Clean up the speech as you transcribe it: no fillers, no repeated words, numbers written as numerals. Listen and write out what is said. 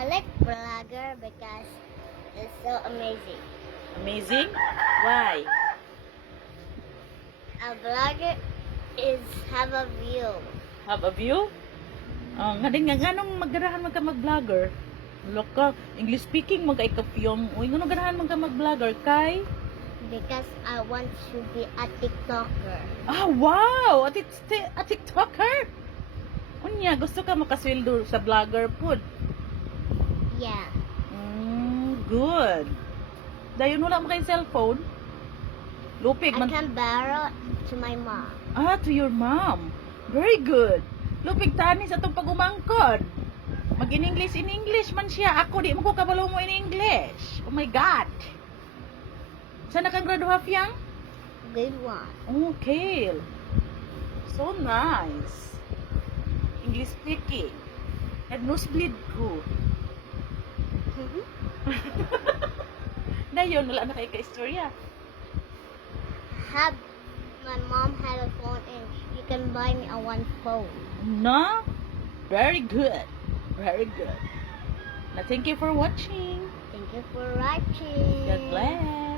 I like Blogger because it's so amazing. Amazing? Why? A blogger is have a view. Have a view? Oh, nga din nga, ganong maggarahan magka mag-vlogger? Look ka, English speaking magka ikapyong. Uy, ganong garahan magka mag-vlogger kay? Because I want to be a TikToker. Ah, wow! A TikToker? Unya, gusto ka makasweldo sa vlogger pod? Yeah. Good. Dayon wala mo kayong cellphone? Lupig I man. can borrow to my mom. Ah, to your mom. Very good. Lupig tani sa itong pag-umangkod. Mag-in-English in English man siya. Ako di mo ko kabalo mo in English. Oh my God. Saan na kang graduha, Fiang? Good one. Okay. So nice. English speaking. Had nosebleed ko. Dayon, wala na kayo ka-istorya. Have my mom had a phone and you can buy me a one phone. No? Very good. Very good. Now, thank you for watching. Thank you for watching. God bless.